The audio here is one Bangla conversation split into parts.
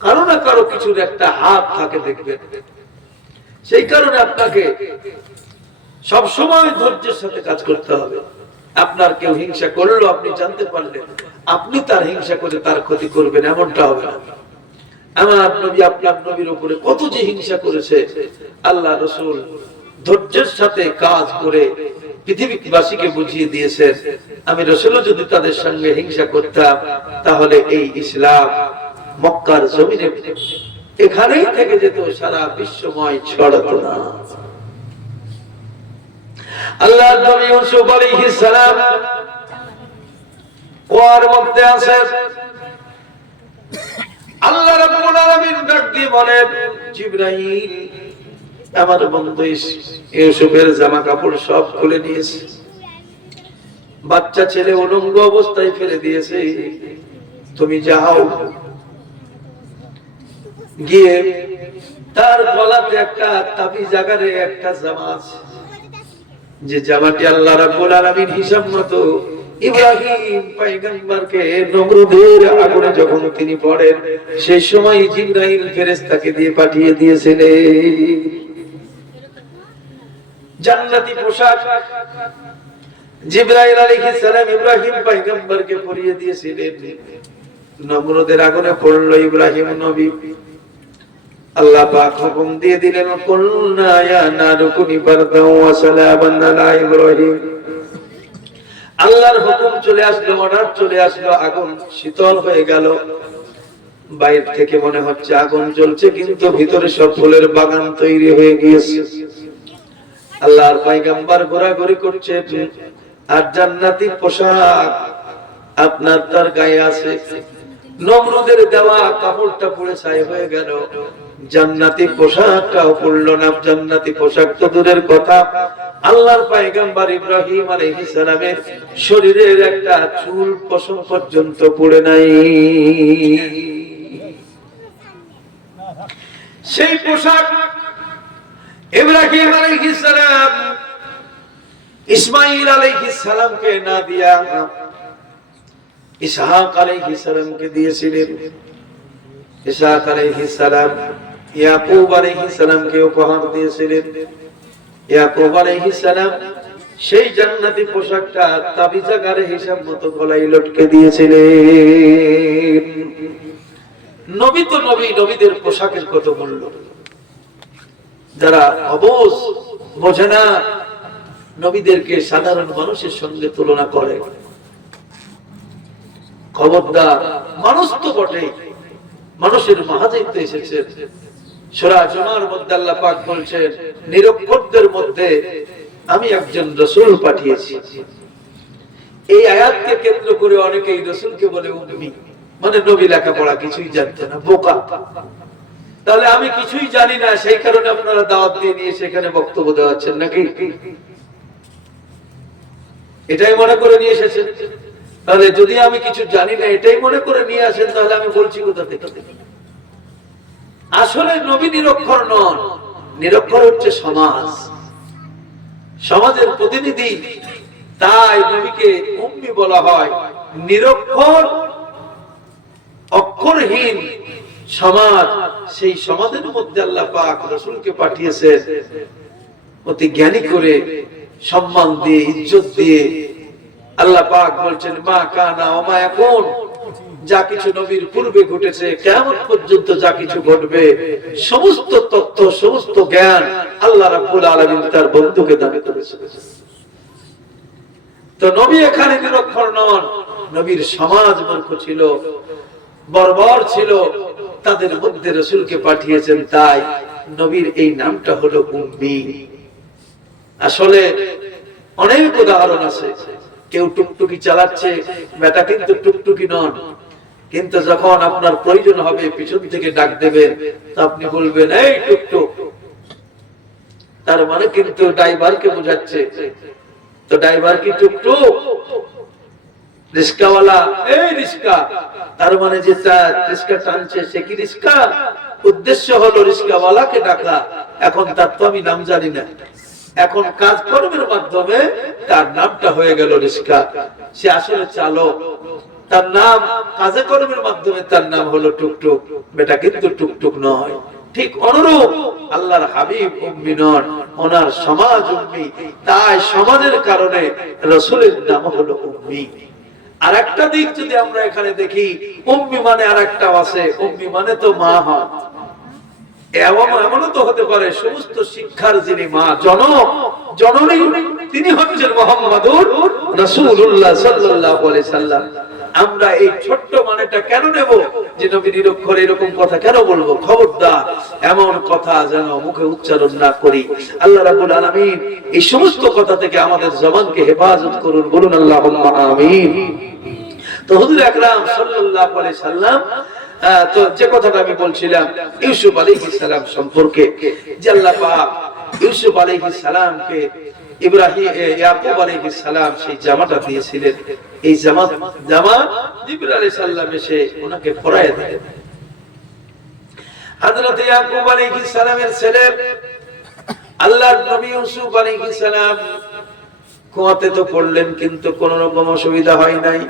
কারো না কারো কিছুর একটা হাত থাকে দেখবেন। সেই কারণে আপনাকে সব সময় ধৈর্যের সাথে কাজ করতে হবে। আপনার কেউ হিংসা করলো, আপনি জানতে পারলেন, আপনি তার হিংসা করে তার ক্ষতি করবেন, এমনটা হবে না। আমার নবী আপনার নবীর উপরে কত যে হিংসা করেছে, আল্লাহ রাসূল ধৈর্যের সাথে কাজ করে পৃথিবীবাসীকে বুঝিয়ে দিয়েছেন, আমি রাসূলও যদি তাদের সঙ্গে হিংসা করতাম তাহলে এই ইসলাম মক্কার জমিনে এখানেই থেকে যেত, সারা বিশ্বময় ছড়াতো না। আল্লাহর নবী ইউসুফ আলাইহিস সালাম কুয়ার মধ্যে আছেন। আল্লাহ রাব্বুল আলামিন ডাক দিয়ে বলেন, জিবরাইল, আমার বন্ধু ইউসুফের জামা কাপড় সব খুলে নিয়েছে, বাচ্চা ছেলে উলঙ্গ অবস্থায় ফেলে দিয়েছে, তুমি যাও গিয়ে তার গলাতে একটা তাবিজ আকারে একটা জামা আছে, যে জামাটি আল্লাহ রাব্বুল আলামিন হিসাব মতো ইব্রাহিম পয়গম্বরকে নমরুদের আগুনে যখন তিনি পড়েন, সেই সময় জিবরাইল ফেরেশতাকে দিয়ে পাঠিয়ে দিয়েছিলেন জান্নাতি পোশাক। জিবরাইল আলাইহিস সালাম ইব্রাহিম পয়গম্বরকে পরিয়ে দিয়েছিলেন। নমরুদের আগুনে পড়লো ইব্রাহিম নবী, আল্লাহ পাক হুকুম দিয়ে দিলেন, কুলনা ইয়া নারু কুনি বারদাও ওয়া সালামান আলা ইব্রাহিম। আল্লাহর হুকুম চলে আসলো, অর্ডার চলে আসলো, আগুন শীতল হয়ে গেল। বাইরে থেকে মনে হচ্ছে আগুন জ্বলছে, কিন্তু ভিতরে সব ফুলের বাগান তৈরি হয়ে গিয়েছে। আল্লাহর পয়গম্বর ঘোরাঘুরি করছে, আর জান্নাতি পোশাক আপনার তার গায়ে আছে। নমরুদের দেওয়া কাপড়টা পুড়ে ছাই হয়ে গেল, জান্নাতি পোশাকটাও পড়লো না। জান্নাতি পোশাক তো দূরের কথা, আল্লাহর পয়গম্বর ইব্রাহিম আলাইহিস সালামের শরীরের একটা চুল পশম পর্যন্ত পুড়ে নাই। সেই পোশাক ইব্রাহিম আলাইহিস সালাম ইসমাঈল আলাইহিস সালামকে না দিয়া ইসহাক আলাইহিস সালামকে দিয়েছিলেন। ইসহাক আলাইহিস সালাম ইয়াকুব আলাইহিস সালামকে উপহার দিয়েছিলেন। ইয়াকুব আলাইহিস সালাম সেই জান্নাতি পোশাকটা তাবিজাগারে হিসাব মতো গলায় লটকে দিয়েছিলেন। নবী তো নবী, নবীদের পোশাকের কত মূল্য। যারা অবুঝ, বোঝে না, নবীদেরকে সাধারণ মানুষের সঙ্গে তুলনা করে, খবরদার। মানুষ তো বটে, মানুষের মাঝেই তো এসেছেন। সূরা জুমার মধ্যে আল্লাহ পাক বলছেন, নিরক্ষরদের মধ্যে আমি একজন রাসূল পাঠিয়েছি। এই আয়াতকে কেন্দ্র করে অনেকেই রাসূলকে বলে উম্মি, মানে নবী লেখাপড়া কিছুই জানতে না, বোকা। তাহলে আমি কিছুই জানি না, সেই কারণে আপনারা দাওয়াত দিয়ে নিয়ে সেখানে বক্তব্য দেওয়াচ্ছেন নাকি? এটাই মনে করে নিয়ে এসেছেন? তাহলে যদি আমি কিছু জানি না এটাই মনে করে নিয়ে আসেন, তাহলে আমি বলছি কোথা থেকে? আসলে নবী নিরক্ষর নন, নিরক্ষর হচ্ছে সমাজ, সমাজের প্রতিনিধি। তাই নবীকে উম্মি বলা হয়। নিরক্ষর, অক্ষরহীন সমাজ, সেই সমাজের মধ্যে আল্লাহ পাক রাসূলকে পাঠিয়েছেন অতি জ্ঞানী করে, সম্মান দিয়ে, ইজ্জত দিয়ে। আল্লাহ পাক বলছেন, মা কানা ওয়া মা ইয়াকুন, যা কিছু নবীর পূর্বে ঘটেছে, কিয়ামত পর্যন্ত যা কিছু ঘটবে, সমস্ত তথ্য, সমস্ত জ্ঞান আল্লাহ রাব্বুল আলামিন তার বন্ধুকে দান করেছেন। তো নবী এখানে নিরক্ষর নন, নবীর সমাজ মূর্খ ছিল, বর্বর ছিল, তাদের মধ্যে রাসূলকে পাঠিয়েছেন। তাই নবীর এই নামটা হলো উম্মি। আসলে অনেক উদাহরণ আছে। কেউ টুকটুকি চালাচ্ছে, বেটা কিন্তু টুকটুকি নন, কিন্তু যখন আপনার প্রয়োজন হবে পিছন থেকে ডাক দেবেন, তো আপনি বলবেন, এই টুকটুক, তার মানে কিন্তু ড্রাইভারকে বোঝাচ্ছে। তো ড্রাইভার কি টুকটুক? রিস্কাওয়ালা, এই রিস্কা, তার মানে যে রিস্কা টানছে সে কি রিস্কা? উদ্দেশ্য হলো রিস্কাওয়ালাকে ডাকা। এখন তার তো আমি নাম জানি না, এখন কাজকর্মের মাধ্যমে তার নামটা হয়ে গেল রিস্কা। সে আসলে চালক, তার নাম কাজে কর্মের মাধ্যমে তার নাম হলো টুকটুক, বেটা কিন্তু টুকটুক নয়। ঠিক অনুরূপ আল্লাহর হাবিব উম্মি নন, ওনার সমাজ উম্মি, তাই সমাজের কারণে রাসূলের নাম হলো উম্মি। আর একটা দিক যদি আমরা এখানে দেখি, উম্মি মানে আর একটা আছে, উম্মি মানে তো মা হয়। এমনও তো হতে পারে সমস্ত শিক্ষার যিনি মা, জননী, তিনি হচ্ছেন মুহাম্মাদুর রাসূলুল্লাহ সাল্লাল্লাহু আলাইহি সাল্লাম। আমরা এই ছোট্ট মানেটা কেন নেব যে নবী নিরক্ষর এরকম কথা কেন বলবো? খবরদার এমন কথা যেন মুখে উচ্চারণ না করি। আল্লাহ রাব্বুল আলামিন এই সমস্ত কথা থেকে আমাদের জবানকে হেফাজত করুন, বলুন আল্লাহুম্মা আমিন। তো হুজুর আকরাম সাল্লাল্লাহু আলাইহি সাল্লাম, তো যে কথাটা আমি বলছিলাম ইউসুফ আলাইহিস সালাম সম্পর্কে, যে আল্লাহ পাক ইউসুফ আলাইহিস সালামকে ইয়াকুব আলাইহিস সালাম সেই জামাটা দিয়েছিলেন। এই জামা জিবরাইল আলাইহিস সালাম এসে ওনাকে পরায়ে দিলেন। হযরত ইয়াকুব আলাইহিস সালামের ছেলে আল্লাহর নবী ইউসুফ আলাইহিস সালাম কুয়াতে তো পড়লেন, কিন্তু কোন রকম অসুবিধা হয় নাই,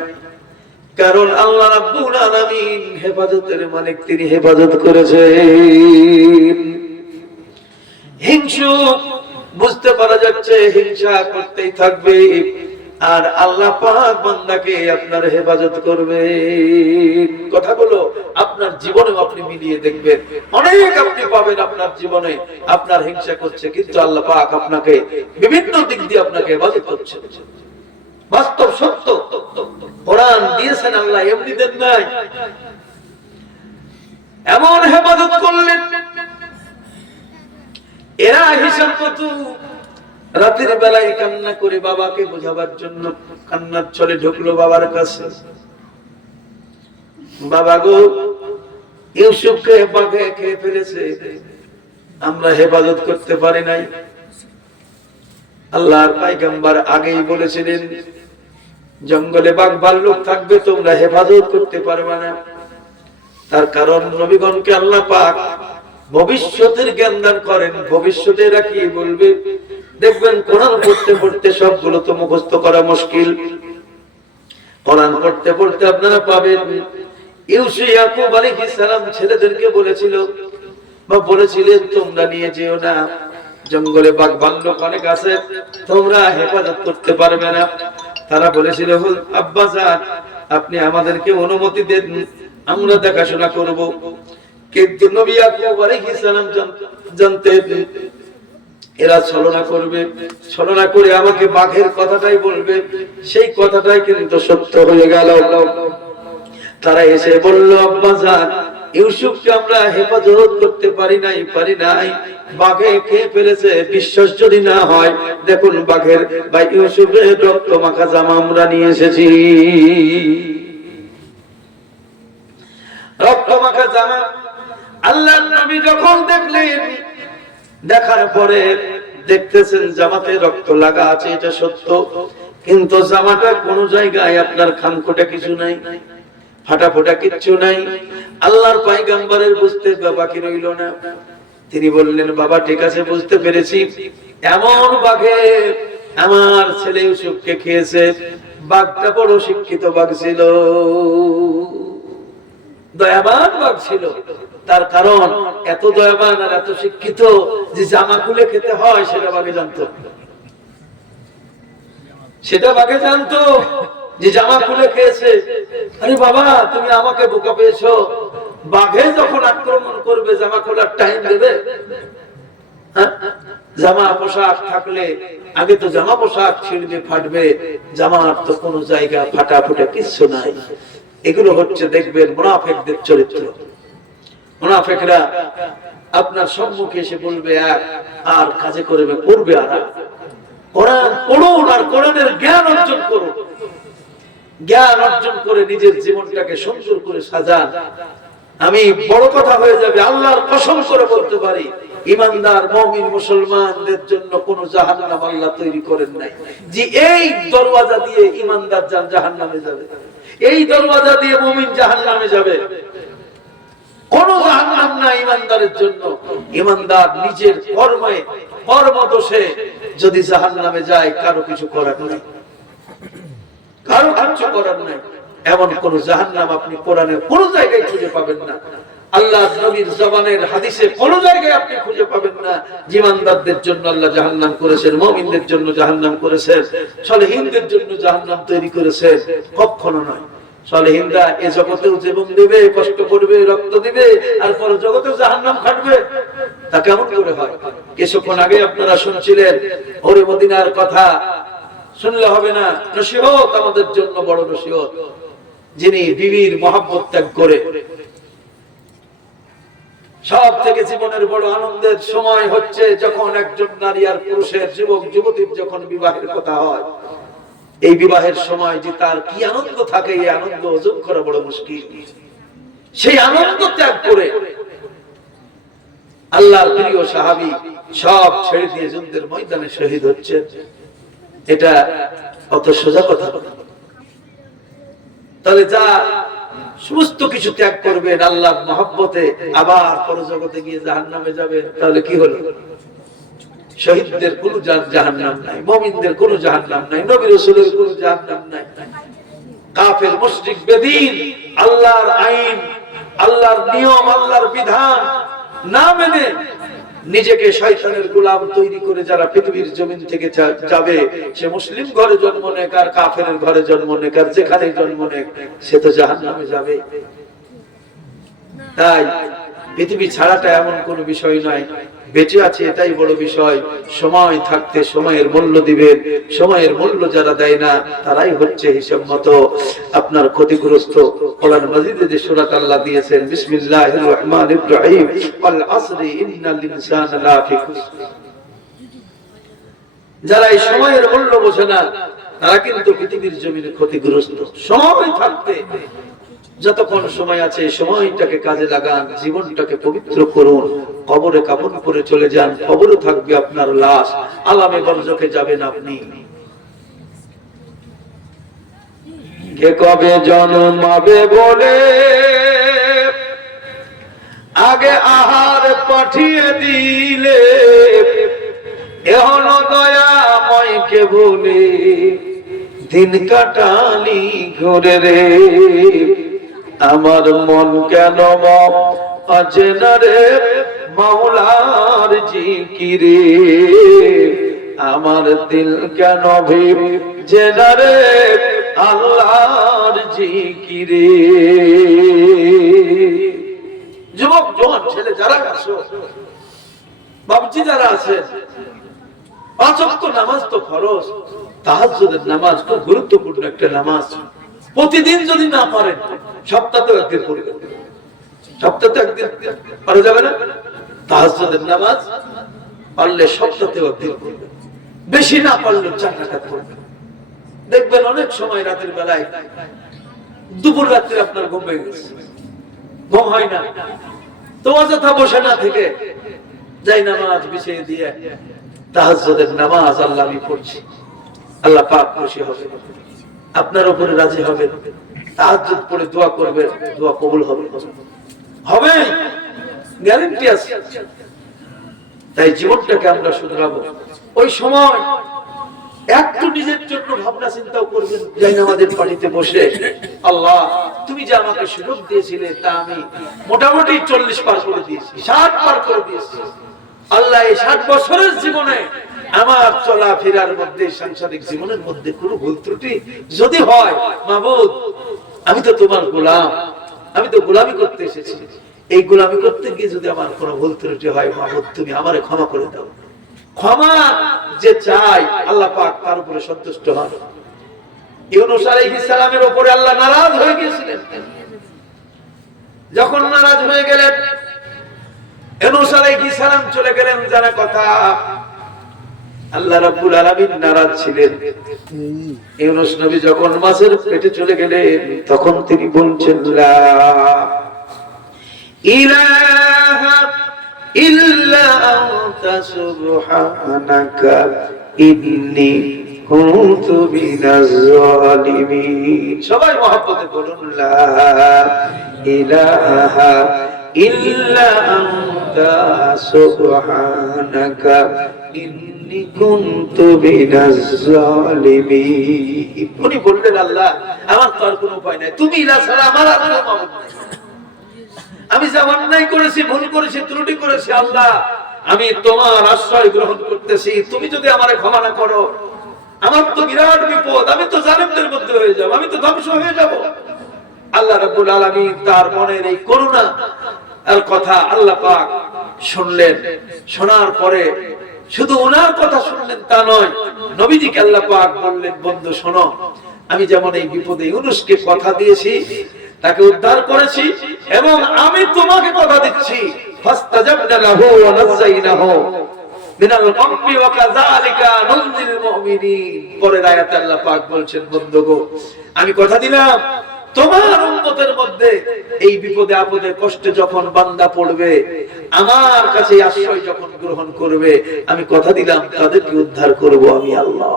কারণ আল্লাহ রাব্বুল আলামিন হেফাজতের মালিক, তিনি হেফাজত করেছেন। হিংসুক বুঝতে পারা যাচ্ছে হিংসা করতেই থাকবে, আর আল্লাহ পাক বান্দাকে আপনার হেফাজত করবে। কথাগুলো আপনার জীবনে আপনি মিলিয়ে দেখবেন, অনেক আপনি পাবেন আপনার জীবনে আপনার হিংসা করছে, কিন্তু আল্লাহ পাক আপনাকে বিভিন্ন দিক দিয়ে আপনাকে হেফাজত করছে। বাস্তব সত্য, কোরআন দিয়েছেন আল্লাহ, এমনি দেন নাই। এমন হেফাজত করলেন, এরা হিসাব কত রাতের বেলায় কান্না করে বাবাকে বোঝাবার জন্য কান্নার ছলে ঢুকলো বাবার কাছে। বাবা গো, ইউসুফকে বাঘে খেয়ে ফেলেছে, আমরা হেফাজত করতে পারি নাই। আল্লাহর পয়গম্বর আগেই বলেছিলেন, জঙ্গলে বাঘ ভাল্লুক থাকবে, তোমরা হেফাজত করতে পারবে না। তার কারণ নবীগণকে আল্লাহ পাক ভবিষ্যতের জ্ঞান দান করেন। ভবিষ্যতে এরা কি বলবে দেখবেন। কোরআন পড়তে পড়তে সবগুলো তো মুখস্থ করা মুশকিল, কোরআন পড়তে পড়তে আপনারা পাবেন ইউসুফ ইয়াকুব আলাইহিস সালাম ছেলেদেরকে বলেছিল বা বলেছিলেন, তোমরা নিয়ে যেও না, জঙ্গলে বাঘ ভাল্লুক অনেক আছে, তোমরা হেফাজত করতে পারবে না। তারা বলেছিল, আব্বা জান আপনি আমাদেরকে অনুমতি দেন, আমরা দেখাশোনা করব। কিন্তু নবী ইয়াকুব আলাইহিস সালাম জানতেন এরা ছলনা করবে, ছলনা করে আমাকে বাঘের কথাটাই বলবে, সেই কথাটাই কিন্তু সত্য হয়ে গেল। তারা এসে বলল, আব্বা জান ইউসুফকে আমরা হেফাজত করতে পারি নাই, বাঘে খেয়ে ফেলেছে। বিশ্বাস যদি না হয় দেখুন, বাঘের বা ইউসুফের রক্ত মাখা জামা আমরা নিয়ে এসেছি। রক্ত মাখা জামা আল্লাহর নবী যখন দেখলেন, দেখার পরে দেখতেছেন জামাতে রক্ত লাগা আছে, এটা সত্য, কিন্তু জামাটা কোন জায়গায় আপনার খানখোটা কিছু নাই, ফাটা ফোটা কিচ্ছু নাই। আল্লাহর পয়গম্বরের বুঝতে বাকি রইল না। তিনি বললেন, বাবা ঠিক আছে, বুঝতে পেরেছি, এমন বাঘে আমার ছেলে ইউসুফকে খেয়েছে। বাঘটা বড় শিক্ষিত বাঘ ছিল, দয়াবান বাঘ ছিল। তার কারণ এত দয়াবান আর এত শিক্ষিত যে জামা খুলে খেতে হয় সেটা বাঘে জানতো, যে জামা খুলে খেয়েছে। আরে বাবা, তুমি আমাকে বোকা পেয়েছো, বাঘে যখন আক্রমণ করবে জামা খোলার টাইম দেবে? জামা পোশাক থাকলে আগে তো জামা পোশাক ছিঁড়বে, ফাটবে, জামার তো কোনো জায়গা ফাটা ফুটা কিচ্ছু নাই। এগুলো হচ্ছে দেখবেন মুনাফিকদের চরিত্র। মুনাফিকরা আপনার সম্মুখে এসে বলবে এক, আর কাজে করবে আর। কোরআন পড়ুন আর কোরআনের জ্ঞান অর্জন করুন, জ্ঞান অর্জন করে নিজের জীবনটাকে সুন্দর করে সাজান। আমি বড় কথা হয়ে যাবে, আল্লাহর কসম করে বলতে পারি, ইমানদার মুমিন মুসলমানদের জন্য কোন জাহান্নাম আল্লাহ তৈরি করেন নাই যে এই দরওয়াজা দিয়ে ইমানদার জাহান্নামে যাবে, এই দরওয়াজা দিয়ে মুমিন জাহান্নামে যাবে। কোন জাহান্নাম না ইমানদারের জন্য। ইমানদার নিজের কর্মদোষে যদি জাহান্নামে যায়, কারো কিছু করার নাই, কারো কিছু করার নাই। এমন কোন জাহান্নাম আপনি কোরআনের কোন জায়গায় খুঁজে পাবেন না, আল্লাহর নবীর জবানের হাদিসে কোন জায়গায় আপনি খুঁজে পাবেন না ঈমানদারদের জন্য আল্লাহ জাহান্নাম করেছেন, মুমিনদের জন্য জাহান্নাম করেছেন, সালেহীনদের জন্য জাহান্নাম তৈরি করেছেন। কখনো নয়। সালেহীনরা এই জগতেও জীবন দেবে, কষ্ট করবে, রক্ত দিবে, আর পর জগতেও জাহান্নাম খাটবে। তা কেমন করে হয়? কিছুক্ষণ আগে আপনারা শুনছিলেন ওরে মদিনার কথা, শুনলে হবে না, নসিহত আমাদের জন্য বড় নসিহত। যিনি বিবির মহব্বত ত্যাগ করে, সব থেকে জীবনের বড় আনন্দের সময় হচ্ছে যখন একজন নারী আর পুরুষের, যুবক যুবতীর যখন বিবাহের কথা হয়। এই বিবাহের সময় যে তার কি আনন্দ থাকে, এই আনন্দ ওজন করা বড় মুশকিল। সেই আনন্দ ত্যাগ করে আল্লাহর প্রিয় সাহাবী সব ছেড়ে দিয়ে যুদ্ধের ময়দানে শহীদ হচ্ছে, এটা অত সোজা কথা না। তাহলে যা সমস্ত কিছু ত্যাগ করবেন আল্লাহর মহব্বতে, আবার পরজগতে গিয়ে জাহান্নামে যাবেন, তাহলে কি হলো? শহীদদের কোনো জাহান্নাম নাই, মুমিনদের কোনো জাহান্নাম নাই, নবী রাসূলের কোনো জাহান্নাম নাই। কাফের মুশরিক বেদীন আল্লাহর আইন, আল্লাহর নিয়ম, আল্লাহর বিধান না মেনে নিজেকে শয়তানের গোলাম তৈরি করে যারা পৃথিবীর জমিন থেকে যাবে, সে মুসলিম ঘরে জন্ম নেক আর কাফেরের ঘরে জন্ম নেক আর যেখানে জন্ম নেক, সে তো জাহান্নামে যাবে। তাই পৃথিবী ছাড়াটা এমন কোনো বিষয় নয়, বেঁচে আছে এটাই বড় বিষয়। সময় থাকতে সময়ের মূল্য দিবেন। সময়ের মূল্য যারা দেয় না তারাই হচ্ছে হিসাব মতো আপনার ক্ষতিগ্রস্ত। কোরআন মাজিদে যে সূরাত আল্লাহ দিয়েছেন, বিসমিল্লাহির রহমানির রহিম, ওয়াল আসরি ইন্নাল ইনসানা লাফি খুসর। যারা এই সময়ের মূল্য বোঝে না তারা কিন্তু পৃথিবীর জমিনে ক্ষতিগ্রস্ত। সময় থাকতে যতক্ষণ সময় আছে সময়টাকে কাজে লাগান, জীবনটাকে পবিত্র করুন। কবরে কাফন করে চলে যান, কবরে থাকবে আপনার লাশ, আলামে বরজখে যাবেন আপনি। কে কবে জন্মাবে বলে আগে আহার পাঠিয়ে দিলে, এখন দয়াময় কে বলে দিন কাটালি ঘরে রে। আমার মন কেন অচেনা রে মাওলার জিকিরে, আমার দিল কেন জেনা রে আল্লাহর জিকিরে। যুবক জওয়ান ছেলে যারা আছো, বাবজি যারা আছে, পাঁচ ওয়াক্ত নামাজ তো ফরজ। তাহাজ্জুদের নামাজ খুব গুরুত্বপূর্ণ একটা নামাজ। প্রতিদিন যদি না পারেন সপ্তাহে একদিন পড়বেন। সপ্তাহে একদিন পারা যাবে না? তাহাজ্জুদের নামাজ পারলে সপ্তাহে একদিন পড়বেন, বেশি না পারলে 4 রাকাত পড়বেন। দেখবেন অনেক সময় রাতের বেলায়, দুপুর রাত্রে আপনার ঘুম হয়ে গেছে, ঘুম হয় না, তো অযথা বসে না থেকে যাই নামাজ বিছিয়ে দিয়ে তাহাজ্জুদের নামাজ আল্লাহ আমি পড়ছি, আল্লাহ পাক খুশি হবে, আপনার উপরে রাজি হবে। তাহাজ্জুদ পড়ে দোয়া করবেন, দোয়া কবুল হবে, হবে, গ্যারান্টি আছে। তাই জীবনটাকে আমরা শুধরাবো। ওই সময় একটু নিজের জন্য ভাবনা চিন্তাও করবেন, যাই আমাদের বাড়িতে বসে, আল্লাহ তুমি যে আমাকে সুযোগ দিয়েছিলে তা আমি মোটামুটি 40 পার করে দিয়েছি, 60 পার করে দিয়েছি। আল্লাহ এই 60 বছরের জীবনে আমার চলাফেরার মধ্যে, সাংসারিক জীবনের মধ্যে কোনো ভুল ত্রুটি যদি হয়, মাবুদ আমি তো তোমার গোলাম, আমি তো গোলামি করতে এসেছি, এই গোলামি করতে গিয়ে যদি আমার কোনো ভুল ত্রুটি হয়, মাবুদ তুমি আমারে ক্ষমা করে দাও। ক্ষমা যে চাই আল্লাহ পাক তার উপরে সন্তুষ্ট হন। ইউনূস আলাইহিস সালামের উপরে আল্লাহ নারাজ হয়ে গিয়েছিলেন। যখন নারাজ হয়ে গেলেন, ইউনূস আলাইহিস সালাম চলে গেলেন জানা কথা, আল্লাহ রাব্বুল আলামিন নারাজ ছিলেন। ইউনূস নবী যখন মাছের পেটে চলে গেলেন, তখন তিনি বলছেন লা ইলাহা ইল্লা আনতা সুবহানাকা ইন্নী কুনতু মিনাজ জালিমিন। সবাই মহব্বতে বলুন লা ইলাহা ইল্লা আনতা সুবহানাকা ইন্নী কুনতু মিনাজ জালিমিন। উনি বললেন আল্লাহ আমার তো আর কোনো উপায় নাই, তুমি ইলা ছাড়া আমার আর কোনো মাবুদ নাই। আমি যা অন্যায় করেছি, ভুল করেছি, ত্রুটি করেছি আল্লাহ, আমি তোমার আশ্রয় গ্রহণ করতেছি। তুমি যদি আমারে ক্ষমা না করো, আমার তো বিরাট বিপদ, আমি তো জালিমদের মধ্যে হয়ে যাব, আমি তো ধ্বংস হয়ে যাব। আল্লাহ রাব্বুল আলামিন তার মনের এই করুণা আর কথা আল্লাহ পাক শুনলেন। শোনার পরে শুধু ওনার কথা শুনলেন তা নয়, নবীজিকে আল্লাহ পাক বললেন, বন্ধু শোনো, আমি যেমন এই বিপদে ইউনূসকে কথা দিয়েছি, তাকে উদ্ধার করেছি, এবং আমি তোমাকে কথা দিচ্ছি ফাস্তাজাবনা লাহু ওয়া নাযাইনাহু মিনাল গাম্মি ওয়া কাযালিকা নুনজিল মুমিনিন। পরের আয়াতে আল্লাহ পাক বলছেন, বন্ধু গো, আমি কথা দিলাম তোমার উম্মতের মধ্যে এই বিপদে আপদে কষ্টে যখন বান্দা পড়বে, আমার কাছে আশ্রয় যখন গ্রহণ করবে, আমি কথা দিলাম তাদেরকে উদ্ধার করব আমি আল্লাহ।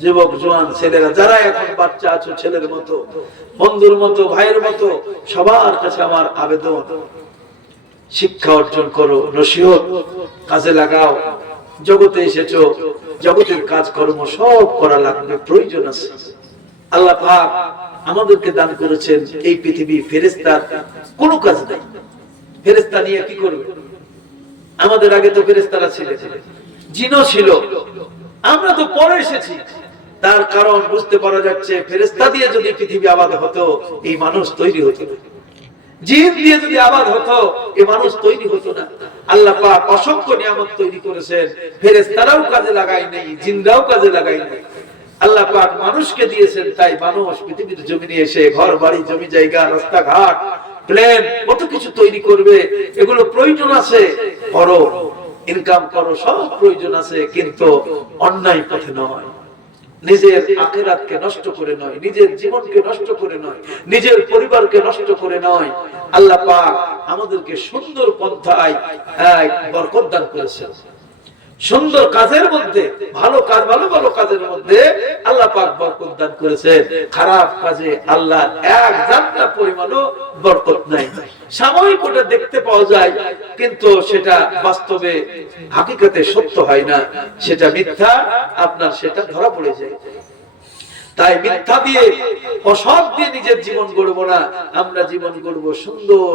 যুবক জওয়ান ছেলেরা যারা এখন বাচ্চা আছো, ছেলের মতো, বন্ধুর মতো, ভাইয়ের মতো, সবার কাছে আমার আবেদন, শিক্ষা অর্জন করো, নসিহত কাজে লাগাও। জগতে এসেছো, জগতের কাজকর্ম সব করা লাগবে, প্রয়োজন আছে। আল্লাহ পাক আমাদেরকে দান করেছেন এই পৃথিবী, ফেরেশতার কোনো কাজ নেই। ফেরেশতা নিয়ে কি করবে? আমাদের আগে তো ফেরেশতারা ছিলেন, জিনও ছিল, আমরা তো পরে এসেছি। তার কারণ বুঝতে পারা যাচ্ছে, ফেরেশতা দিয়ে যদি পৃথিবী আবাদ হতো, এই মানুষ তৈরি হতো না। জিন দিয়ে যদি আবাদ হতো, এই মানুষ তৈরি হতো না। আল্লাহ পাক অসংখ্য নিয়ামত তৈরি করেছেন, ফেরেশতারাও কাজে লাগায় নাই, জিনরাও কাজে লাগায় নাই। আল্লাহ পাক মানুষকে দিয়েছেন, তাই মানুষ পৃথিবীর জমিনে এসে ঘর বাড়ি, জমি জায়গা, রাস্তাঘাট, প্লেন, কত কিছু তৈরি করবে। এগুলো প্রয়োজন আছে, করো, ইনকাম করো, সব প্রয়োজন আছে, কিন্তু অন্যায় পথে নয়, নিজের আখিরাতকে নষ্ট করে নয়, নিজের জীবনকে নষ্ট করে নয়, নিজের পরিবারকে নষ্ট করে নয়। আল্লাহ পাক আমাদেরকে সুন্দর পন্থায় বরকত দান করেছেন। সুন্দর কাজের মধ্যে, ভালো কাজ, ভালো ভালো কাজের মধ্যে আল্লাহ পাক বরকত দান করেছেন। খারাপ কাজে আল্লাহ এক জান্নাত পরিমাণও বরকত নাই। সাময়িক ওটা দেখতে পাওয়া যায়, কিন্তু সেটা বাস্তবে হাকিকতে সত্য হয় না, সেটা মিথ্যা, আপনার সেটা ধরা পড়ে যায়। তাই মিথ্যা দিয়ে, অসৎ দিয়ে নিজের জীবন গড়বো না, আমরা জীবন গড়বো সুন্দর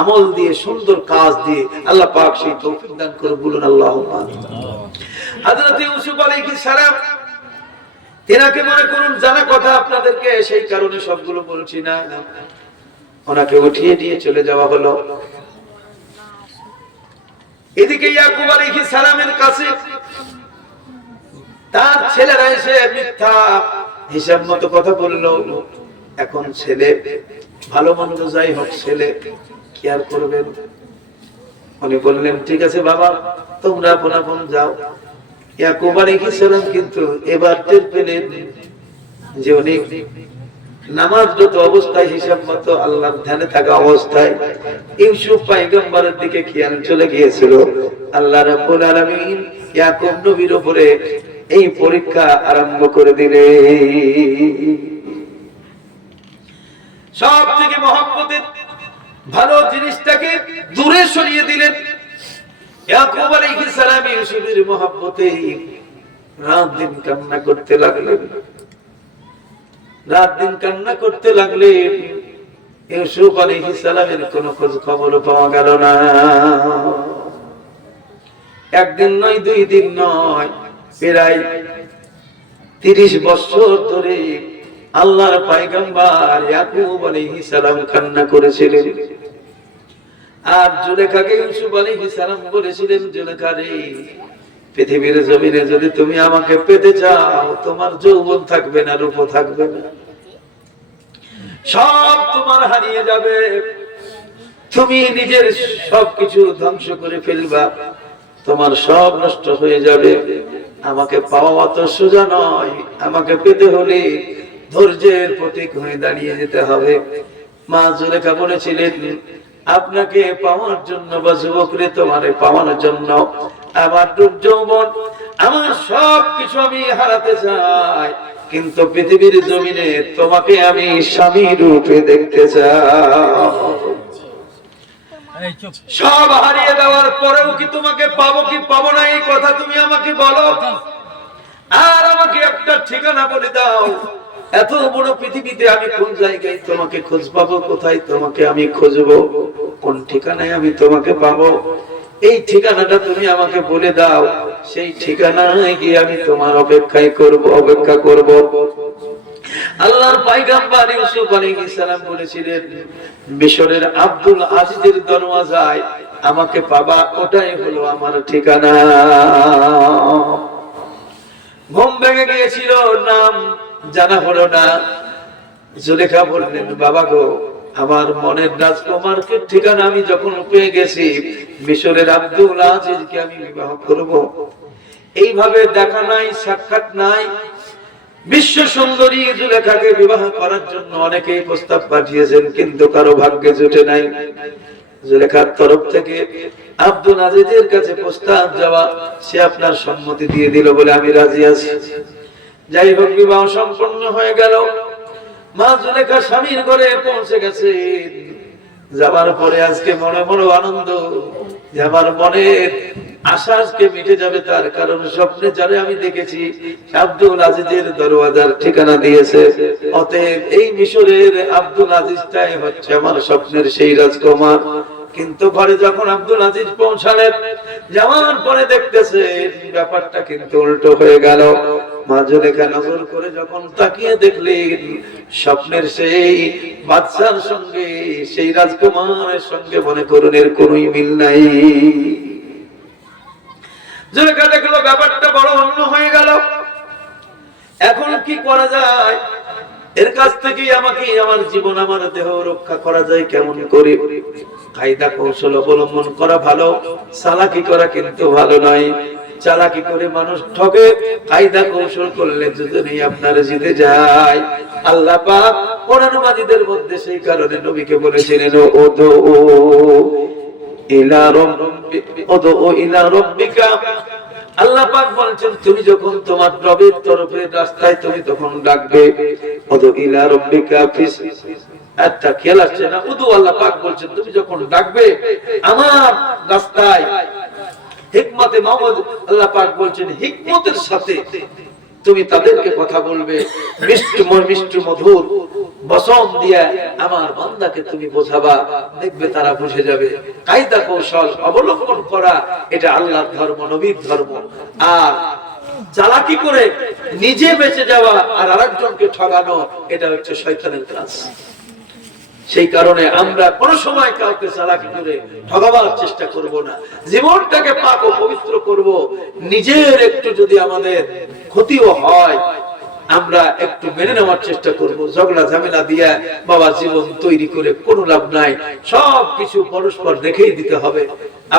আমল দিয়ে, সুন্দর কাজ দিয়ে। আল্লাহ পাক সেই তৌফিক দান করে, বলুন আল্লাহুম্মা আমিন। হযরত ইউসুফ আলাইহিস সালাম, তেনাকে মনে করুন জানা কথা আপনাদেরকে, সেই কারণে সবগুলো বলছি না। ওনাকে উঠিয়ে দিয়ে চলে যাওয়া হলো। এদিকে ইয়াকুব আলাইহিস সালামের কাছে তার ছেলেরা এসে মিথ্যা হিসাব মতো কথা বললো। এখন ছেলে, ভালো মন্দ যাই হোক, ছেলে কি আর করবেন? উনি বললেন, ঠিক আছে বাবা, তোমরা আপন আপন যাও। ইয়াকুব আলাইহিস সালাম কিন্তু এবার টের পেলেন যে উনি নামাজরত অবস্থায়, হিসাব মতো আল্লাহর ধ্যানে থাকা অবস্থায় ইউসুফ পয়গম্বরের দিকে খেয়াল চলে গিয়েছিল। আল্লাহ রাব্বুল আলামিন ইয়াকুব নবীর উপরে এই পরীক্ষা আরম্ভ করে দিলেন। সব থেকে মহব্বতের ভালো জিনিসটাকে দূরে সরিয়ে দিলেন। ইয়াকুব আলাইহিস সালাম ইউসুফের মহব্বতে রাত দিন কান্না করতে লাগলেন, রাত দিন কান্না করতে লাগলেন। ইউসুফ আলাইহিস সালামের কোনো খোঁজ খবর পাওয়া গেল না। একদিন নয়, দুই দিন নয়, প্রায় 30 বছর ধরে আল্লাহর পয়গম্বর ইয়াকুব আলাইহিস সালাম কান্না করেছিলেন। আর জুলেখাকে ইউসুফ আলাইহিস সালাম বলেছিলেন, জুলেখা রে, পৃথিবীর জমিনে যদি তুমি আমাকে পেতে চাও, তোমার যৌবন থাকবে না, রূপ থাকবে না, সব তোমার হারিয়ে যাবে, তুমি নিজের সবকিছু ধ্বংস করে ফেলবা, তোমার সব নষ্ট হয়ে যাবে। আমাকে পাওয়া অত সোজা নয়, আমাকে পেতে হলে ধৈর্যের প্রতীক হয়ে দাঁড়িয়ে যেতে হবে। মা জুলেখা বলেছিলেন, আপনাকে পাওয়ার জন্য বা যুবকরে তোমারে পাওয়ার জন্য আমার রূপ যৌবন, আমার সবকিছু আমি হারাতে চাই, কিন্তু পৃথিবীর জমিনে তোমাকে আমি স্বামী রূপে দেখতে চাই। সব হারিয়ে দেওয়ার পরেও কি তোমাকে পাবো কি পাবো না এই কথা তুমি আমাকে বলো। আর আমাকে একটা ঠিকানা বলে দাও, এত বড় পৃথিবীতে আমি কোন জায়গায় তোমাকে খোঁজ পাবো, কোথায় তোমাকে আমি খুঁজবো, কোন ঠিকানায় আমি তোমাকে পাবো, এই ঠিকানাটা তুমি আমাকে বলে দাও, সেই ঠিকানায় গিয়ে আমি তোমার অপেক্ষা করব। আল্লাহর পয়গম্বর ইউসুফ আলাইহিস সালাম বলেছিলেন, মিশরের আব্দুল আজিজের দরওয়াজায় আমাকে পাবা, ওটাই হলো আমার ঠিকানা। ঘুম ভেঙে গিয়েছিল, নাম জানা হলো না। জুলেখা বললেন, বাবা গো, আমার মনের রাজকুমারকে ঠিকানা আমি যখন পেয়ে গেছি, মিশরের আব্দুল আজিজকে আমি বিবাহ করব। এইভাবে দেখা নাই, সাক্ষাৎ নাই। বিশ্ব সুন্দরী জুলেখাকে বিবাহ করার জন্য অনেকেই প্রস্তাব পাঠিয়েছেন, কিন্তু কারো ভাগ্যে জুটে নাই। জুলেখার তরফ থেকে আব্দুল আজিজের কাছে প্রস্তাব যাওয়া, সে আপনার সম্মতি দিয়ে দিল বলে আমি রাজি আছি। যাই হোক, বিবাহ সম্পন্ন হয়ে গেল। মা জুলেখা স্বামীর ঘরে পৌঁছে গেছে। যাবার পরে আজকে মনে মনে আনন্দ, যে আমার মনের আশা আজকে মিটে যাবে। তার কারণ স্বপ্নে যারে আমি দেখেছি আব্দুল আজিজের দরওয়াজার ঠিকানা দিয়েছে, অতএব এই মিশরের আব্দুল আজিজটাই হচ্ছে আমার স্বপ্নের সেই রাজকুমার। কিন্তু ঘরে যখন আব্দুল আজিজ পৌঁছালেন, যাওয়ার পরে দেখতেছে ব্যাপারটা কিন্তু উল্টো হয়ে গেল। মা জুলেখা নজর করে যখন তাকিয়ে দেখলেন, স্বপ্নের সেই বাদশার সঙ্গে, সেই রাজকুমারের সঙ্গে মনে করুন এর কোনোই মিল নাই। জুলেখা দেখলো ব্যাপারটা বড় অন্য হয়ে গেল। এখন কি করা যায়? এর কাছ থেকে আমাকে আমার জীবন, আমার দেহ রক্ষা করা যায় কেমন করে? কায়দা কৌশল অবলম্বন করা ভালো, চালাকি করা কিন্তু ভালো নয়। চালাকি করে মানুষ ঠকে, কায়দা কৌশল করলে দুজনেই আপনারা জিতে যায়। আল্লাহ পাক কোরআন মাজিদের মধ্যে সেই কারণে নবীকে বলেছিলেন, ওদো ইলা রাব্বিকা। আল্লাহ পাক বলেছেন, তুমি যখন তোমার রবের তরফে রাস্তায় তুমি তখন ডাকবে, ওদো ইলা রাব্বিকা ফিস। একটা খেয়াল আসছে না? উদু আল্লাহ পাক বলছেন, তুমি যখন ডাকবে আমার রাস্তায়, হিকমতে মাহমুদ আল্লাহ পাক বলছেন, হিকমতের সাথে তুমি তাদেরকে কথা বলবে, মিষ্টি মধুর বচন দিয়ে আমার বান্দাকে তুমি বোঝাবা, দেখবে তারা বুঝে যাবে। কায়দা কৌশল অবলম্বন করা এটা আল্লাহর ধর্ম, নবীর ধর্ম। আর চালাকি করে নিজে বেঁচে যাওয়া আর আরেকজনকে ঠকানো, এটা হচ্ছে শয়তানের কাজ। সেই কারণে আমরা কোন সময় কাউকে চালাকি করে ঠকাবার চেষ্টা করব না। জীবনটাকে পাক ও পবিত্র করব। নিজের একটু যদি আমাদের ক্ষতিও হয়, আমরা একটু মেনে নেওয়ার চেষ্টা করব। ঝগড়া ঝামেলা দিয়া বাবা জীবন তৈরি করে কোনো লাভ নাই। সবকিছু পরস্পর দেখেই দিতে হবে।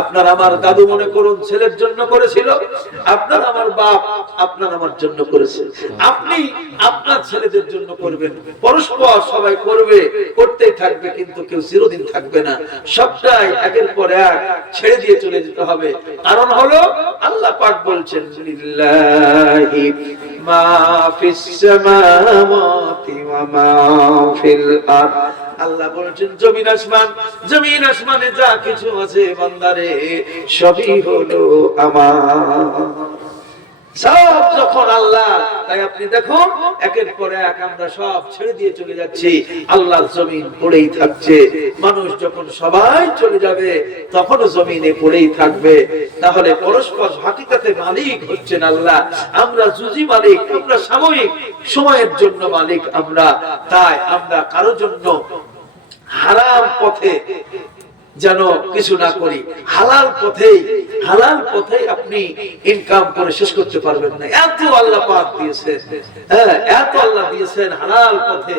আপনার আমার দাদু মনে করুন ছেলের জন্য করেছিল, আপনার আমার বাপ আপনার আমার জন্য করেছে, আপনি আপনার ছেলেদের জন্য করবেন। পরস্পর সবাই করবে, করতেই থাকবে, কিন্তু কেউ চিরদিন থাকবে না। সবটাই একের পর এক ছেড়ে দিয়ে চলে যেতে হবে। কারণ হলো আল্লাহ পাক বলছেন, লিল্লাহি মা ফিস সামাওয়াতি ওয়া মা ফিল আরদ। আল্লাহ বলেছেন, জমিন আসমানে যা কিছু আছে বান্দারে, সবই হলো আমার। সব যখন আল্লাহ, তাই আপনি দেখুন একের পর এক আমরা সব ছেড়ে দিয়ে চলে যাচ্ছি। আল্লাহর জমিন পড়েই থাকছে। মানুষ যখন সবাই চলে যাবে তখন জমিনে পড়েই থাকবে। তাহলে পরস্পর হাকিকাতে মালিক হচ্ছেন আল্লাহ, আমরা জুজি মালিক, আমরা সাময়িক সময়ের জন্য মালিক। আমরা তাই আমরা কারোর জন্য হারাম পথে যেন কিছু না করি। হালাল পথেই আপনি ইনকাম করে শেষ করতে পারবেন না। এত আল্লাহ পাক দিয়েছেন, এত আল্লাহ দিয়েছেন হালাল পথে।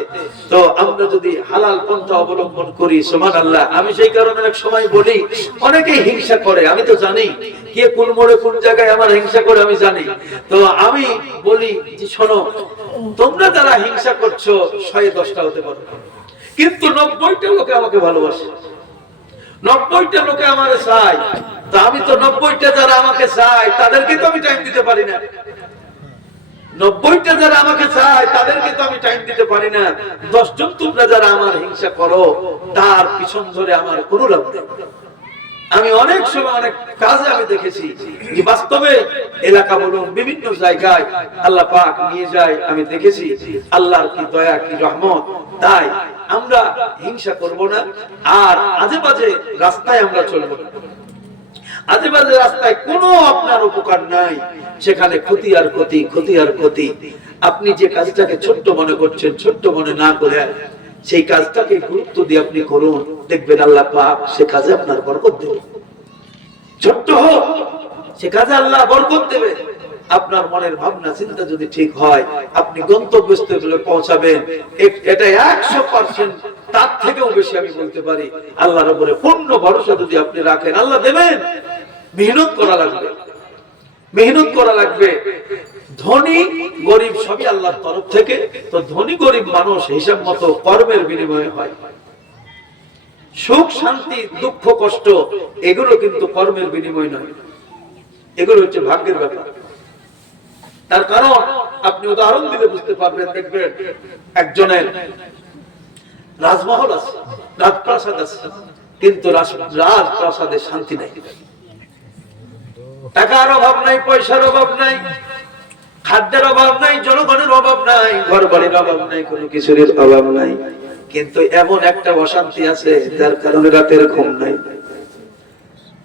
তো আমরা যদি হালাল পন্থা অবলম্বন করি, সুবহানাল্লাহ। আমি সেই কারণে এক সময় বলি, অনেকেই হিংসা করে, আমি তো জানি কে কোন মোড়ে কোন জায়গায় আমার হিংসা করে আমি জানি। তো আমি বলি যে শোনো, তোমরা যারা হিংসা করছো 110টা হতে পারো, কিন্তু 90টা লোকে আমাকে ভালোবাসে, 90টা লোকে আমারে চায়। তো আমি তো 90টা যারা আমাকে চায় তাদেরকে তো আমি টাইম দিতে পারি না। 90টা যারা আমাকে চায় তাদেরকে তো আমি টাইম দিতে পারি না। 10 জন তোমরা যারা আমার হিংসা করো তার পিছন ধরে আমার কোনো লাভ নেই। আমি অনেক সময় অনেক কাজে আমি দেখেছি যে বাস্তবে এলাকা বলুন বিভিন্ন জায়গায় আল্লাহ পাক নিয়ে যায়, আমি দেখেছি আল্লাহর কি দয়া কি রহমত। তাই আমরা হিংসা করব না, আর আজে বাজে রাস্তায় আমরা চলবো না। আজে বাজে রাস্তায় কোনো আপনার উপকার নাই, সেখানে ক্ষতি আর ক্ষতি, ক্ষতি আর ক্ষতি। আপনি যে কাজটাকে ছোট্ট মনে করছেন, ছোট্ট মনে না করে সেই কাজটাকে গুরুত্ব দিয়ে আপনি করুন, দেখবেন আল্লাহ পাক সে কাজে আপনার বরকত দেবে। ছোট্ট হোক সে কাজে আল্লাহ বরকত দেবে। আপনার মনের ভাবনা চিন্তা যদি ঠিক হয়, আপনি গন্তব্যস্থলে পৌঁছাবেন। এটা 100%, তার থেকেও বেশি আমি বলতে পারি। আল্লাহর উপরে পূর্ণ ভরসা যদি আপনি রাখেন, আল্লাহ দেবেন। মেহনত করা লাগবে, মেহনত করা লাগবে। ধনী গরিব সবই আল্লাহর তরফ থেকে। তো ধনী গরিব মানুষ হিসাব মতো কর্মের বিনিময়ে হয়। সুখ শান্তি দুঃখ কষ্ট এগুলো কিন্তু কর্মের বিনিময় নয়, এগুলো হচ্ছে ভাগ্যের ব্যাপার। তার কারণ আপনি উদাহরণ দিলে বুঝতে পারবেন। দেখবেন একজনের রাজমহল আছে, রাজপ্রাসাদ আছে, কিন্তু রাজপ্রাসাদে শান্তি নাই। টাকার অভাব নাই, পয়সার অভাব নাই, খাদ্যের অভাব নাই, জনগণের অভাব নাই, ঘর বাড়ির অভাব নাই, কোনো কিছুর অভাব নাই, কিন্তু এমন একটা অশান্তি আছে যার কারণে রাতের ঘুম নাই,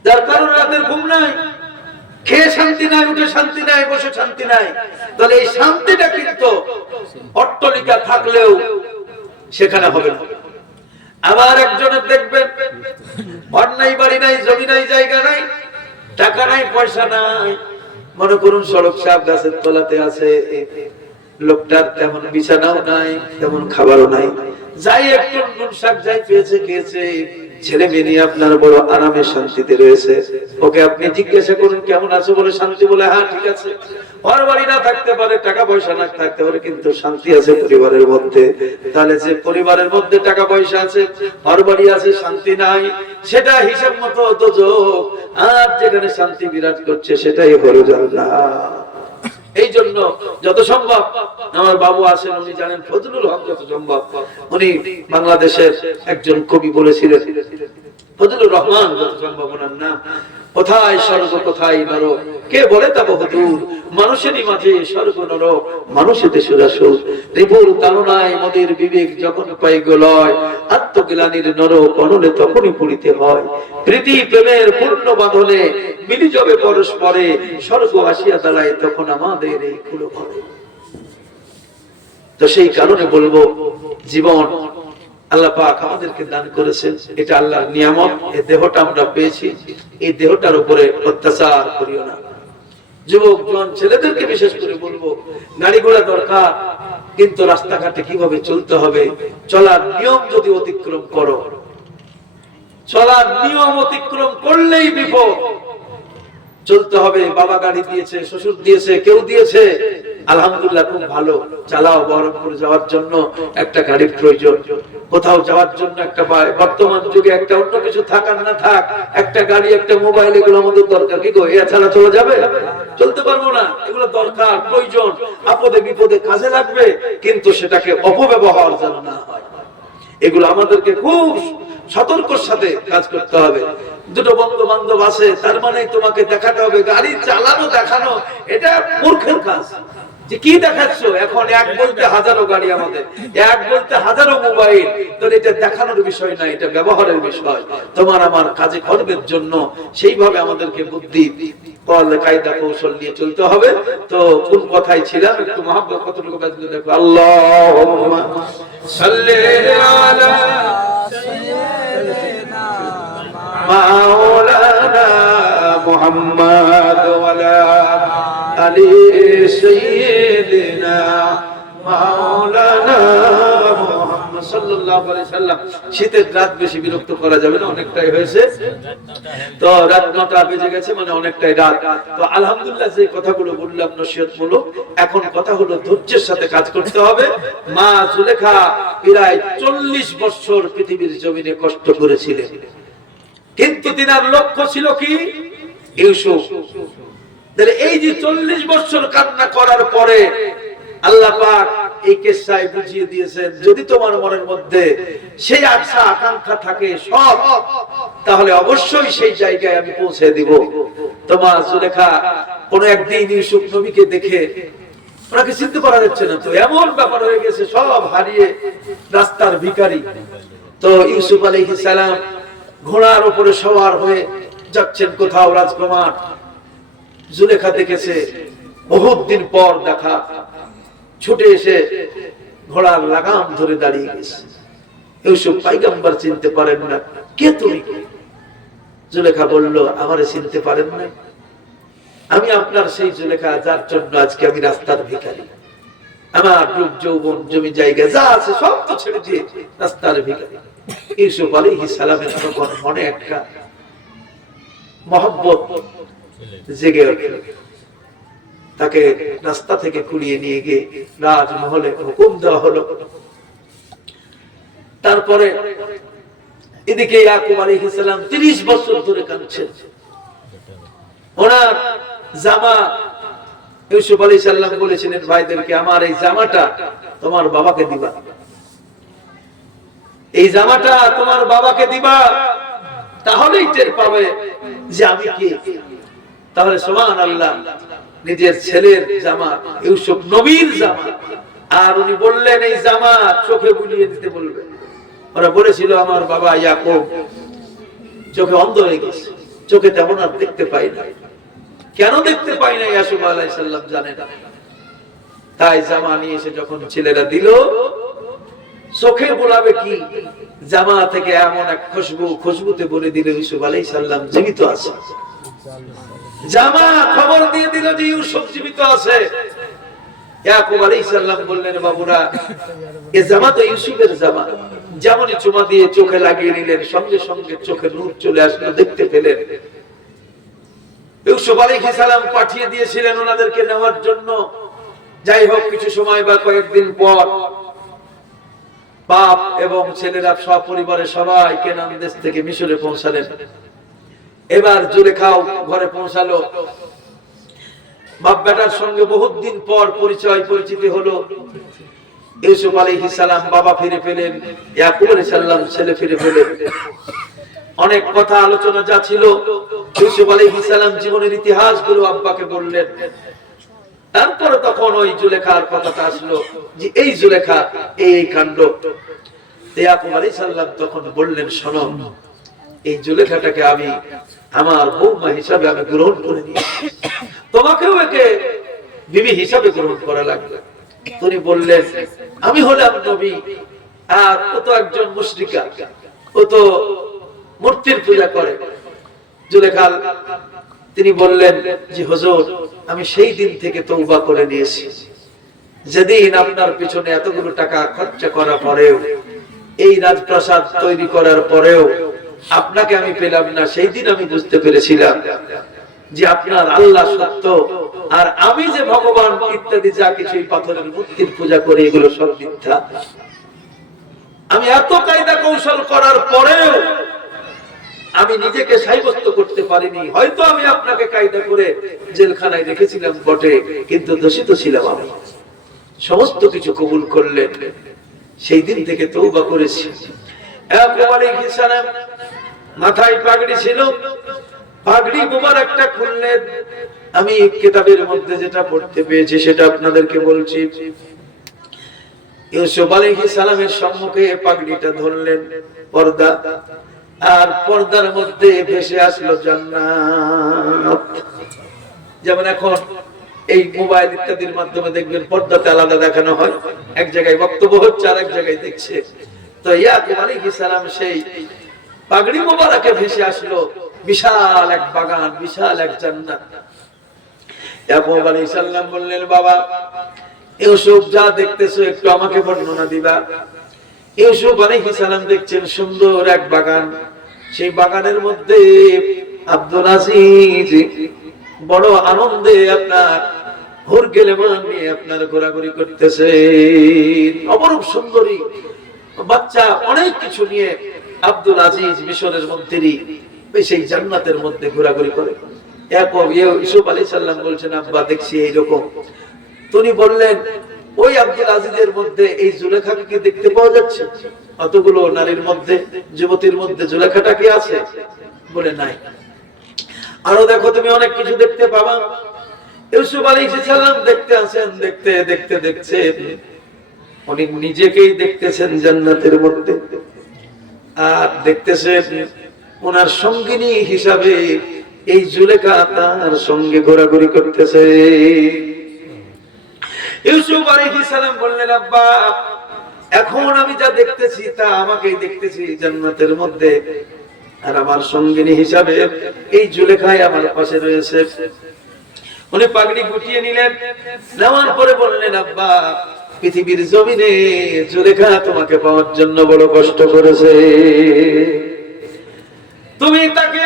যার কারণে রাতের ঘুম নাই। খেয়ে শান্তি নাই, উঠে শান্তি নাই, বসে শান্তি নাই। তাহলে এই শান্তিটা কিন্তু অট্টালিকা থাকলেও সেখানে হবে না। আবার একজনের দেখবেন ঘর নাই, বাড়ি নাই, জমি নাই, জায়গা নাই, টাকা নাই, পয়সা নাই, মনে করুন সড়ক সাপ গাছের তলাতে আছে। লোকটার তেমন বিছানাও নাই, তেমন খাবারও নাই, যাই একটু নুন শাক যাই পেয়েছে খেয়েছে। ছেলে মেয়ে নিয়ে আপনার বড় আরামে শান্তিতে রয়েছে। ওকে আপনি জিজ্ঞাসা করুন কেমন আছে, বলে শান্তি, বলে হ্যাঁ ঠিক আছে। ঘর বাড়ি না থাকতে পারে, টাকা পয়সা না থাকতে পারে, কিন্তু শান্তি আছে পরিবারের মধ্যে। তাহলে যে পরিবারের মধ্যে টাকা পয়সা আছে, ঘর বাড়ি আছে, শান্তি নাই, সেটা হিসাব মতো দোজখ। আর যেখানে শান্তি বিরাজ করছে সেটাই হলো জান্নাত। এই জন্য যত সম্ভব, আমার বাবু আছেন, উনি জানেন, ফজলুল হক, যত সম্ভব উনি বাংলাদেশের একজন কবি বলেছিলেন, ফজলুর রহমান যত সম্ভব ওনার নাম। কোথায় স্বর্গ কোথায় নরক, কে বলে তা বহুদূর, মানুষেরই মাঝে স্বর্গ নরক, মানুষেতে সুরাসুর। রিপুর তাড়নায় মদের বিবেক যখন পাই গলয়, আত্মগ্লানির নরক অনলে তখনই পুরিতে হয়। প্রীতি প্রেমের পূর্ণ বাঁধনে মিলি যাবে পরস্পরে, স্বর্গ আসিয়া দাঁড়ায় তখন আমাদের এই কুলো ঘরে। তো সেই কারণে বলবো, জীবন আল্লাহ পাক আমাদেরকে দান করেছেন, এটা আল্লাহর নিয়ামত। এই দেহটা আমরা পেয়েছি, এই দেহটার উপরে অত্যাচার করিও না। যুবক জোয়ান ছেলেদেরকে বিশেষ করে বলবো, গাড়ি ঘোড়া দরকার, কিন্তু রাস্তাঘাটে কিভাবে চলতে হবে, চলার নিয়ম যদি অতিক্রম করো, চলার নিয়ম অতিক্রম করলেই বিপদ। চলতে হবে, বাবা গাড়ি দিয়েছে, শ্বশুর দিয়েছে, কেউ দিয়েছে, আলহামদুলিল্লাহ খুব ভালো, চালাও। বহরমপুর যাওয়ার জন্য একটা গাড়ির প্রয়োজন, কোথাও যাওয়ার জন্য একটা, বর্তমান যুগে একটা অন্য কিছু থাকার না থাক, একটা গাড়ি, একটা মোবাইল, এগুলো আমাদের দরকার। কি গো, এছাড়া চলে যাবে? চলতে পারবো না। এগুলো দরকার, প্রয়োজন, আপদে বিপদে কাজে লাগবে, কিন্তু সেটাকে অপব্যবহার যেন না হয়। এগুলো আমাদেরকে খুব সতর্কর সাথে কাজ করতে হবে। দুটো বন্ধু বান্ধব আছে, তার মানে তোমাকে দেখাতে হবে, গাড়ি চালানো দেখানো এটা মূর্খের কাজ। যে কি দেখাচ্ছ, এখন এক বলতে হাজারো গাড়ি, আমাদের এক বলতে হাজারো মোবাইল, তো এটা দেখানোর বিষয় না, এটা ব্যবহারের বিষয়। তোমার আমার কাজে কর্মের জন্য সেইভাবে আমাদেরকে বুদ্ধি কায়দা কৌশল নিয়ে চলতে হবে। তো কোন কথাই ছিলাম, একটু মহব্বত কতটুকু বাজলে দেখো। আল্লাহুম্মা সাল্লি আলা সাইয়্যিদিনা মাওলানা মুহাম্মদ ওয়া আলা আলি সাইয়্যিদিনা মাওলানা মুহাম্মদ সাল্লাল্লাহু আলাইহি সাল্লাম। শীতের রাত বেশি বিরক্ত করা যাবে না, অনেকটাই হয়েছে, তো রাত 9টা বেজে গেছে, মানে অনেকটাই রাত। তো আলহামদুলিল্লাহ যে কথাগুলো বললাম নসিহতমূলক, এখন কথা হলো ধৈর্যের সাথে কাজ করতে হবে। মা জুলেখা প্রায় 40 বছর পৃথিবীর জমিনে কষ্ট করেছিলেন, কিন্তু তিনার লক্ষ্য ছিল কি? ইউসুফ তাহলে এই যে 40 বছর কান্না করার পরে আল্লাহ পাক এই কিসসায় বুঝিয়ে দিয়েছেন, যদি তোমার মনের মধ্যে সেই আশা আকাঙ্ক্ষা থাকে সব, তাহলে অবশ্যই সেই জায়গায় আমি পৌঁছে দিব। তোমার জুলেখা কোন একদিন ইউসুফ নবীকে দেখে ওনাকে চিনতে পারা যাচ্ছে না, তো এমন ব্যাপার হয়ে গেছে, সব হারিয়ে রাস্তার ভিখারি। তো ইউসুফ আলাইহিস সালাম ঘোড়ার উপরে সওয়ার হয়ে যাচ্ছেন কোথাও, রাজকুমার জুলেখা দেখেছে, বহুত দিন পর দেখা, ছুটে এসে ঘোড়ার লাগাম ধরে দাঁড়িয়ে গেছে। ইউসুফ পয়গম্বর চিনতে পারেন না, কে তুমি? জুলেখা বলল, আমারে চিনতে পারেন না? আমি আপনার সেই জুলেখা, যার জন্য আজকে আমি রাস্তার ভিখারি। আমার রূপ যৌবন জমি জায়গা যা আছে সব তো ছেড়ে দিয়ে রাস্তার ভিখারি। ইউসুফ আলাইহিস সালামের তখন মনে একটা মহব্বত জেগে ওঠে। তাকে রাস্তা থেকে কুড়িয়ে নিয়ে গিয়ে রাজমহলে হুকুম দেওয়া হলো। তারপরে এদিকে ইয়াকুব আলাইহিস সালাম 30 বছর ধরে কাঁদছেন। ওনার জামা ইউসুফ আলাইহিস সালাম বলেছিলেন ভাইদেরকে, আমার এই জামাটা তোমার বাবাকে দিবা, এই জামাটা তোমার বাবাকে দিবা, তাহলেই টের পাবে যে আমি কে। তাহলে সুবহানাল্লাহ, নিজের ছেলের জামা, ইউসুফ নবীর জামা, আর উনি বললেন এই জামা চোখে বুলিয়ে দিতে বলবেন। ওরা বলেছিল আমার বাবা ইয়াকুব চোখে অন্ধ হয়ে গেছে, চোখে তেমন আর দেখতে পাই না। কেন দেখতে পাই না ইয়াকুব আলাইহিস সালাম জানেন। তাই জামা নিয়ে এসে যখন ছেলেরা দিল, চোখে বোলাবে কি, জামা থেকে এমন এক খুশবুতে বলে দিল ইউসুফ আলাইহিস সালাম জীবিত আছে। জামা খবর দিয়ে দিল যে ইউসুফ জীবিত আছে। ইয়াকুব আলাইহিস সালাম বললেন, বাবুরা এই জামা তো ইউসুফের জামা। যেমনই চুমা দিয়ে চোখে লাগিয়ে নিলেন, সঙ্গে সঙ্গে চোখে নূর চলে আসলো, দেখতে পেলেন। ইউসুফ আলাইহিস সালাম পাঠিয়ে দিয়েছিলেন ওনাদেরকে নেওয়ার জন্য। যাই হোক, কিছু সময় বা কয়েকদিন পর বাপ এবং ছেলেরা সপরিবারে সবাই কেনান দেশ থেকে মিশরে পৌঁছালেন। এবার জুলেখাও ঘরে পৌঁছালো। বাপ বেটার সঙ্গে বহুত দিন পর পরিচিতি হলো। ইউসুফ আলাইহিস সালাম বাবা ফিরে পেলেন, ইয়াকুব আলাইহিস সালাম ছেলে ফিরে পেলেন। অনেক কথা আলোচনা যা ছিল, ইউসুফ আলাইহিস সালাম জীবনের ইতিহাসগুলো আব্বাকে বললেন। তারপরে তখন ওই জুলেখার কথাটা আসলো যে এই জুলেখা এই কাণ্ড। ইয়াকুব আলাইহিস সালাম তখন বললেন, শোনো, এই জুলেখাটাকে আমি আমার বৌমা হিসাবে আমি গ্রহণ করে নিয়েছি, তোমাকেও একে বিবি হিসাবে গ্রহণ করা লাগবে। তিনি বললেন, আমি হলাম নবী, আর ও তো একজন মুশরিকা, ও তো মূর্তির পূজা করে। জুলেখা তিনি বললেন যে হুজুর, আমি সেই দিন থেকে তওবা করে নিয়েছি, যেদিন আপনার পিছনে এতগুলো টাকা খরচা করার পরেও, এই রাজপ্রাসাদ তৈরি করার পরেও আপনাকে আমি পেলাম না, সেই দিন আমি বুঝতে পেরেছিলাম যে আপনার আল্লাহ সত্য, আর আমি যে ভগবান ইত্যাদি যা কিছু পাথরের মূর্তির পূজা করি এগুলো সব মিথ্যা। আমি এত কায়দা কৌশল করার পরেও আমি নিজেকে সাব্যস্ত করতে পারিনি। হয়তো আমি আপনাকে কায়দা করে জেলখানায় রেখেছিলাম বটে, কিন্তু দোষিত ছিলাম আমি। সমস্ত কিছু কবুল করলেন, সেই দিন থেকে তওবা করেছি। ইয়াকুব আলাইহিস সালাম মাথায় পাগড়ি ছিল, পাগড়ি মোবারকটা খুললেন। আমি কিতাবের মধ্যে যেটা পড়তে পেয়েছি সেটা আপনাদেরকে বলছি। ইউসুফ আলাইহিস সালামের সম্মুখে পাগড়িটা ধরলেন, পর্দা, আর পর্দার মধ্যে ভেসে আসলো জান্নাত। যেমন এখন এই মোবাইল ইত্যাদির মাধ্যমে দেখবেন পর্দাতে আলাদা দেখানো হয়, এক জায়গায় বক্তব্য হচ্ছে আর এক জায়গায় দেখছে। তো ইয়াকুব আলাইহিস সালাম সেই পাগড়ি মোবারকে ভেসে আসলো বিশাল এক বাগান, বিশাল এক জান্নাত। ইয়াকুব আলাইহিস সালাম বললেন, বাবা ইউসুফ যা দেখতেছো একটু আমাকে বর্ণনা দিবা। ইউসুফ আলাইহিস সালাম দেখছেন সুন্দর এক বাগান, সেই বাগানের মধ্যে আব্দুল আজিজ বড় আনন্দে আপনার হুরগেলেমান নিয়ে আপনার ঘোরাঘুরি করতেছে। অপরূপ সুন্দরী বাচ্চা অনেক কিছু নিয়ে আব্দুল আজিজ মিশরের মন্ত্রী সেই জান্নাতের মধ্যে ঘোরাঘুরি করে। ইউসুফ আলাইহিস সালাম বলছেন, আব্বা দেখছি এইরকম। তিনি বললেন, ওই আব্দুল আজিজের মধ্যে এই জুলেখাকে কি দেখতে পাওয়া যাচ্ছে? অতগুলো নারীর মধ্যে, যুবতীর মধ্যে জুলেখাটা কি আছে? বলে নাই। আরো দেখো, তুমি অনেক কিছু দেখতে পাবা। ইউসুফ আলাইহিস সালাম দেখতে আছেন, দেখতে দেখতে দেখছেন, উনি নিজেকেই দেখতেছেন জান্নাতের মধ্যে, আর দেখতেছেন ওনার সঙ্গিনী হিসাবে এই জুলেখা তার সঙ্গে ঘোরাঘুরি করতেছে। ইউসুফ আলাইহিস সালাম বললেন, আব্বা এখন আমি যা দেখতেছি তা আমাকেই দেখতেছি জান্নাতের মধ্যে, আর আমার সঙ্গিনী হিসাবে এই জুলেখাই আমার পাশে রয়েছে। উনি পাগড়ি গুটিয়ে নিলেন, নেওয়ার পরে বললেন, আব্বা পৃথিবীর জমিনে জুলেখা তোমাকে পাওয়ার জন্য বড় কষ্ট করেছে, তুমি তাকে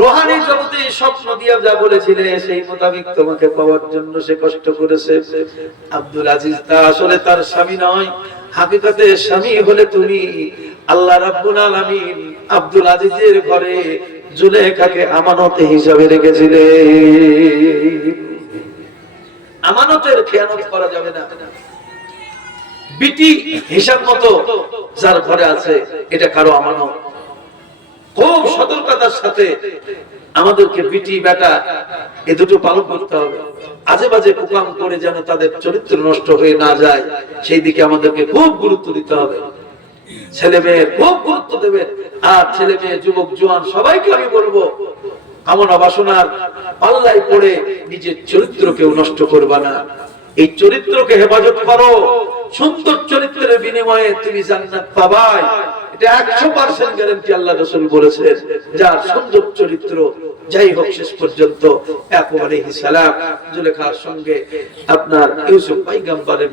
রোহানি জগতে স্বপ্ন দিয়া যা বলেছিলে সেই মোতাবেক তোমাকে পাওয়ার জন্য সে কষ্ট করেছে। আব্দুল আজিজ তা আসলে তার স্বামী নয়, হাকিকতে স্বামী হলে তুমি। আল্লাহ রাব্বুল আলামিন আব্দুল আজিজের ঘরে জুলেখাকে আমানত হিসাবে রেখেছিলে। আমানতের খেয়ানত করা যাবে না। বিটি হিসাব মতো যার ঘরে আছে, এটা কারো আমানত। খুব সতর্কতার সাথে আমাদেরকে বিটি বেটা এ দুটো পালন করতে হবে। আজে বাজে কুকাম করে যেন তাদের চরিত্র নষ্ট হয়ে না যায়, সেই দিকে আমাদেরকে খুব গুরুত্ব দিতে হবে। ছেলে মেয়ের খুব গুরুত্ব দেবেন। আর ছেলে মেয়ে, যুবক জোয়ান সবাইকে আমি বলবো, কামনা বাসনার পাল্লায় পড়ে নিজের চরিত্রকেও নষ্ট করবা না। এই চরিত্রকে হেফাজত করো। সুন্দর চরিত্রের বিনিময়ে তুমি জান্নাত পাবাই, এটা 100% গ্যারান্টি আল্লাহ রাসূল বলেছেন। যার সুন্দর চরিত্র, যাই হোক শেষ পর্যন্ত ইয়াকুব আলাইহিস সালাম জুলেখার সঙ্গে আপনার ইউসুফ পয়গম্বরের